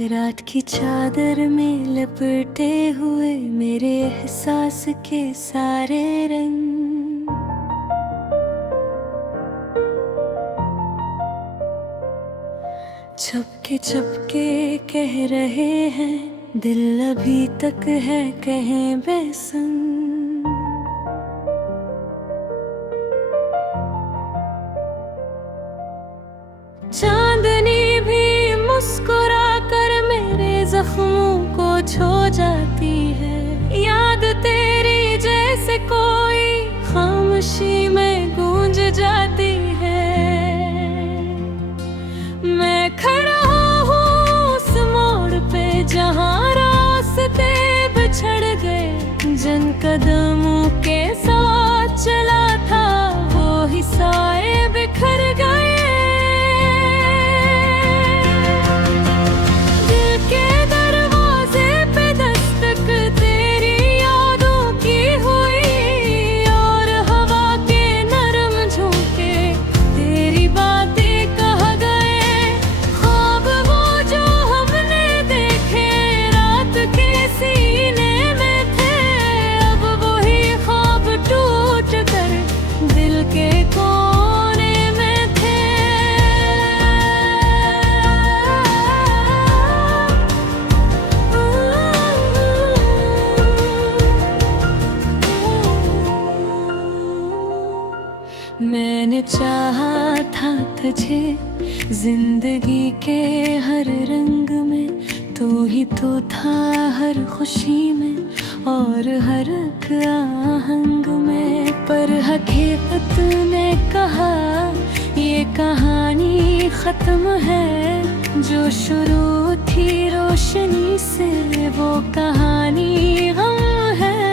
रात की चादर में लपेटे हुए मेरे एहसास के सारे रंग, चुपके चुपके कह रहे हैं दिल अभी तक है कहीं बेसंग। चांदनी भी मुस्कुरा कर मेरे जख्मों को छू जाती है। याद तेरी जैसे कोई खामोशी में गूंज जाती है। मैं खड़ा हूँ उस मोड़ पे जहाँ रास्ते बिछड़ गए। जिन कदमों के साथ चला था वो ही साए बिखर गए। मैंने चाहा था तुझे जिंदगी के हर रंग में। तू ही तो था हर खुशी में और हर एक आहंग में। पर हकीकत ने कहा ये कहानी खत्म है। जो शुरू थी रोशनी से वो कहानी गम है।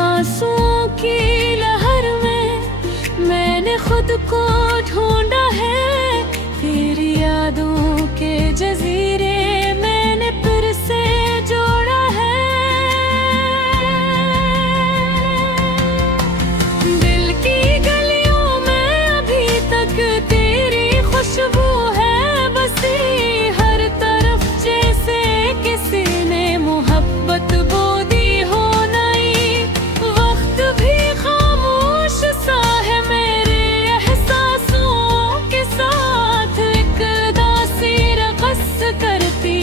आंसुओं की लहर में मैंने खुद को ढूंढा है। तेरी यादों के जजीरे मैंने फिर से जोड़ा है। दिल की गलियों में अभी तक तेरी खुशबू है बसी। हर तरफ जैसे किसी ने मोहब्बत बो दी हो नई। वक्त भी खामोश सा है मेरे एहसासों के साथ। एक दासी रक़स करती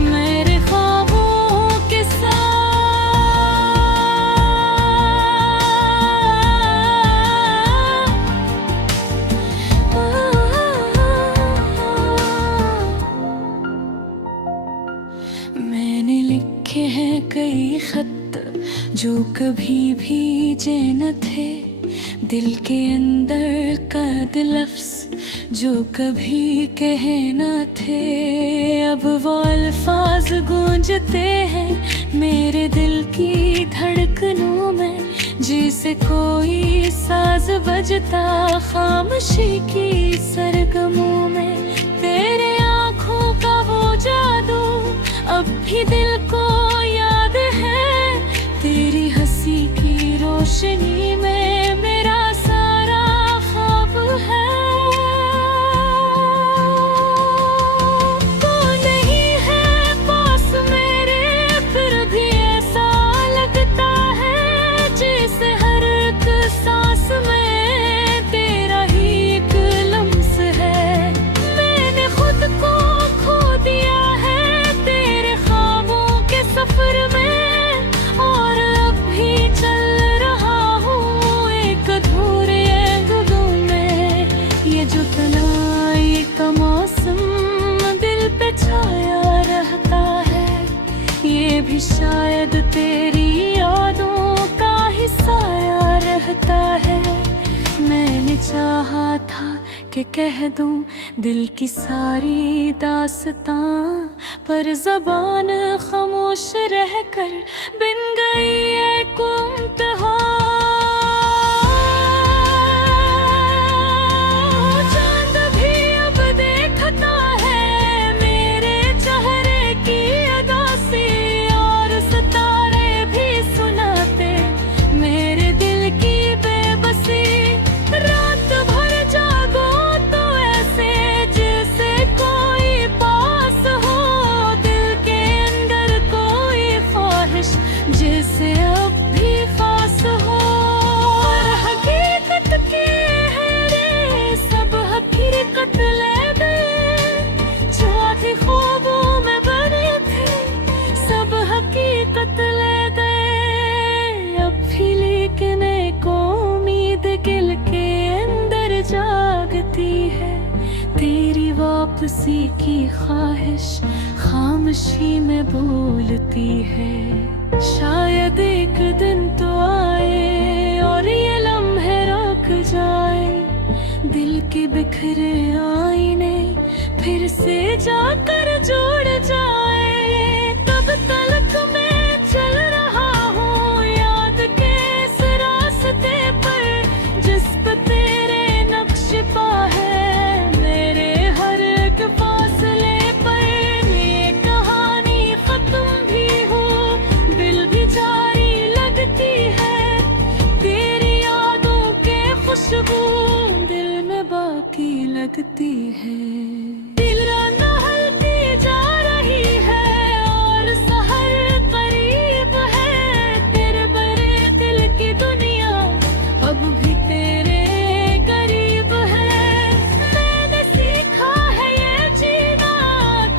मेरे ख्वाबों के साथ। मैंने लिखे हैं कई खत जो कभी भीजे न थे। दिल के अंदर का लफ्ज़ जो कभी कहे न थे। अब वो अल्फाज गूंजते हैं मेरे दिल की धड़कनों में। जिसे कोई साज बजता खामोशी की सरगमों में। तेरे आँखों का वो जादू अब भी दिल को याद है। तेरी हंसी की रोशनी में मेरा सारा ख्वाब है। तू नहीं है पास मेरे फिर भी ऐसा लगता है जैसे हर एक सांस में तेरा ही एक लम्स है। मैंने खुद को खो दिया है तेरे ख्वाबों के सफर में। और अब भी चल रहा हूँ एक अधूरे गुदू में। ये जो तन्हाई का मौसम दिल पे छाया रहता है। ये भी शायद तेरी यादों का ही साया रहता है। मैंने चाहा था कि कह दूं दिल की सारी दास्तां। पर ज़बान खामोश रहकर बिन गई एक इम्तिहान। चांद भी अब देखता है मेरे चेहरे की अदासी। और सितारे भी सुनाते मेरे दिल की बेबसी। रात भर जागो तो ऐसे जैसे कोई पास हो। वापसी की ख्वाहिश खामोशी में बोलती है। शायद एक दिन तो आए और ये लम्हे रुक जाए, दिल के बिखरे आईने फिर से जाकर जोड़ जाए। तब तलक मैं चल रहा हूँ याद के इस रास्ते पर, जिस पे तेरे नक्श पा है मेरे हर एक फासले पर। ये कहानी खत्म भी हो, दिल भी जारी लगती है, तेरी यादों के खुशबू दिल में बाकी लगती है। दिल नहलती जा रही है और सहर करीब है, तेरे बड़े दिल की दुनिया अब भी तेरे करीब है। मैंने सीखा है ये जीना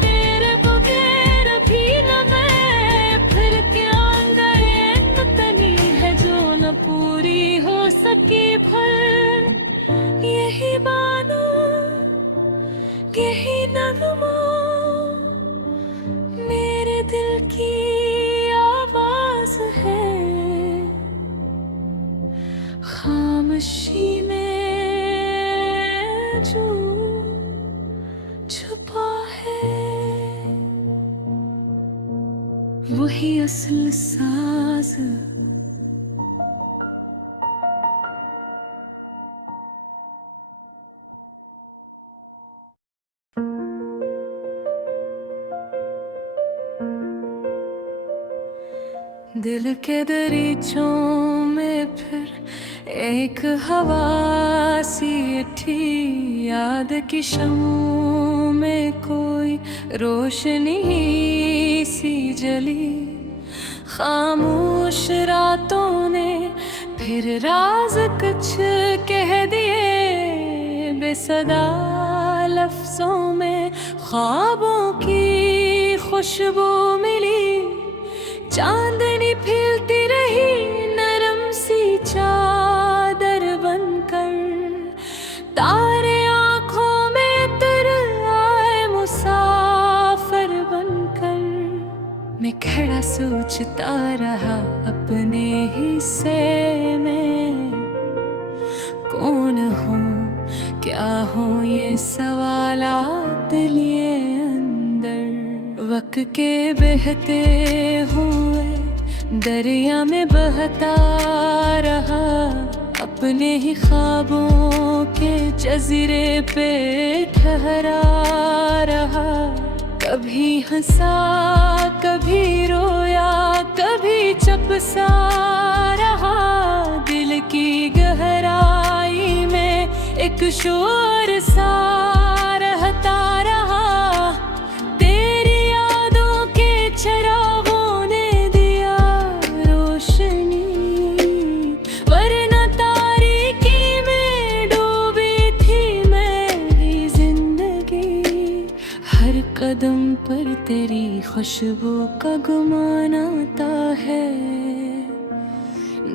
तेरे बगैर भी न मैं, फिर क्या अंदर तनी है जो न पूरी हो सकी फिर। यही बानो यही नगमा मेरे दिल की आवाज है, खामोशी में जो छुपा है, वही असल साज। दिल के दरीचों में फिर एक हवा सी उठी, याद की शमों में कोई रोशनी सी जली। खामोश रातों ने फिर राज कुछ कह दिए, बेसदा लफ्जों में ख्वाबों की खुशबू मिली। चांदनी फैलती रही नरम सी चादर बनकर, तारे आंखों में तर आए मुसाफिर बनकर। मैं खड़ा सोचता रहा अपने हिस्से में, कौन हूँ क्या हूँ ये सवालात लिए अंदर। वक्त के बहते हुए दरिया में बहता रहा, अपने ही ख्वाबों के जजीरे पे ठहरा रहा। कभी हंसा कभी रोया कभी चुप सा रहा, दिल की गहराई में एक शोर सा रहता रहा। तेरी यादों के चिरागों ने दिया रोशनी, वरना तारीकी में डूबी थी मेरी जिंदगी। हर कदम पर तेरी खुशबू का गुमान आता है,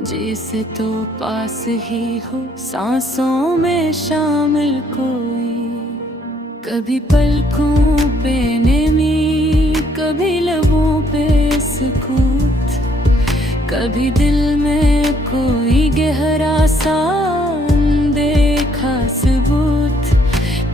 जैसे तो पास ही हो सांसों में शामिल कोई। कभी पलकों पे नमी कभी लबों पे सुकूत, कभी दिल में कोई गहरा सा अनदेखा सबूत।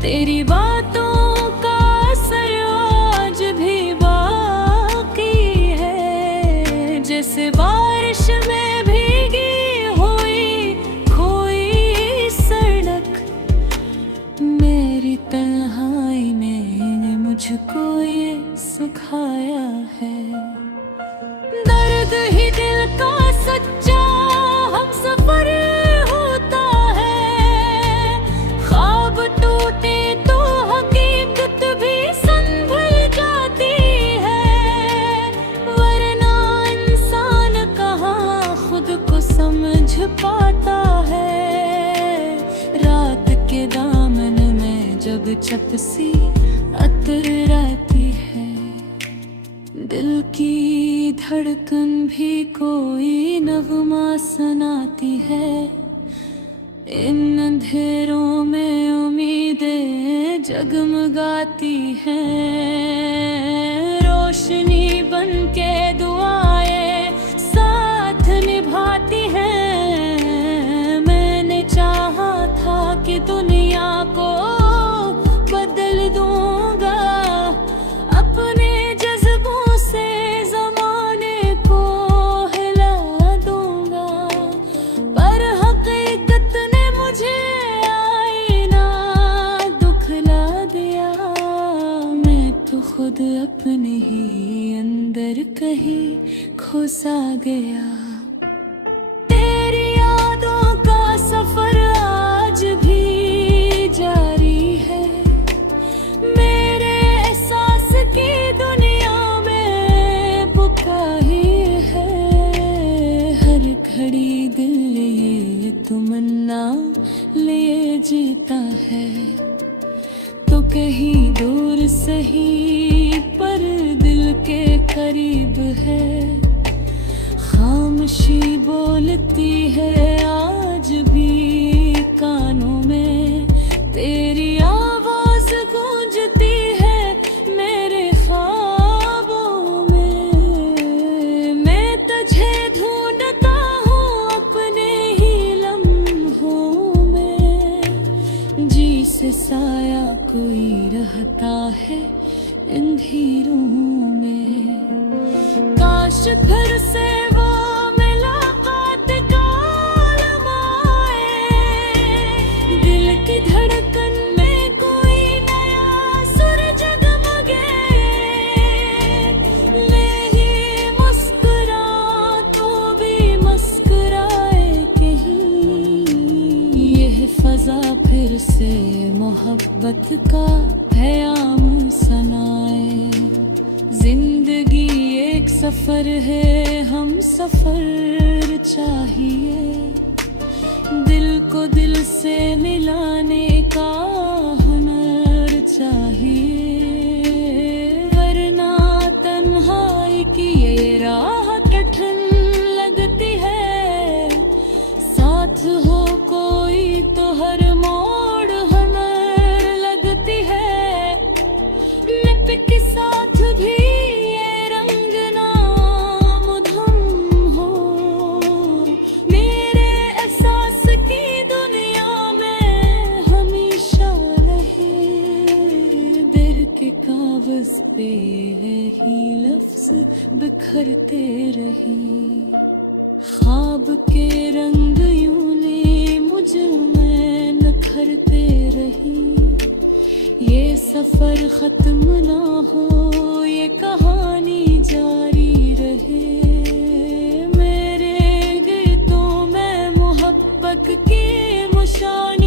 तेरी बातों का असर आज भी बाकी है, जैसे बारिश में भीगी हुई खोई सड़क। मेरी तन्हाई ने मुझको ये सिखाया है, दर्द ही दिल का सच्चा हम सफर होता है। ख्वाब टूटे तो हकीकत भी संभल जाती है, वरना इंसान कहाँ खुद को समझ पाता है। रात के दामन में जब चपसी अतर रहती है, दिल की धड़कन भी कोई नगमा सुनाती है। इन अंधेरों में उम्मीदें जगमगाती हैं, रोशनी बनके दुआएं साथ निभाती हैं। मैंने चाहा था कि दुनिया को बदल दूंगा, अपने जज्बों से ज़माने को हिला दूंगा, पर हकीकत ने मुझे आईना दुखला दिया। मैं तो खुद अपने ही अंदर कहीं खो सा गया। तेरी यादों का सफर आज भी जारी है, मेरे एहसास की दुनिया में बुका ही है। हर घड़ी दिल ये तमन्ना लिए जीता है, तो कहीं दूर सही पर दिल के करीब है। खामोशी बोलती है आज भी कानों में, तेरी आवाज गूंजती है मेरे ख्वाबों में। मैं तुझे ढूंढता हूँ अपने ही लम्हों में, जी से साया कोई रहता है अंधेरों में। काश फिर से वो मुलाकात का लम्हा आए, दिल की धड़कन में कोई नया सुर जगमगे। मैं ही मुस्कुरा तो भी मुस्कुराए कहीं, यह फजा फिर से मोहब्बत का पैगाम सुनाए। जिंदगी एक सफर है, हम सफर चाहिए, दिल को दिल से मिलाने का हुनर चाहिए। वरना तन्हाई की ये राह कठिन लगती है, साथ हो कोई तो हर मोड़ हुनर लगती है। लिप के साथ भी ये रंग नामुमकिन हो, मेरे एहसास की दुनिया में हमेशा रहे। दिल के कागज पे ही लफ्ज बिखरते रही, ख्वाब के रंग यूं ने मुझ में निखरते रही। ये सफर खत्म ना हो, ये कहानी जारी रहे। मेरे गीतों में मोहब्बत की मुशान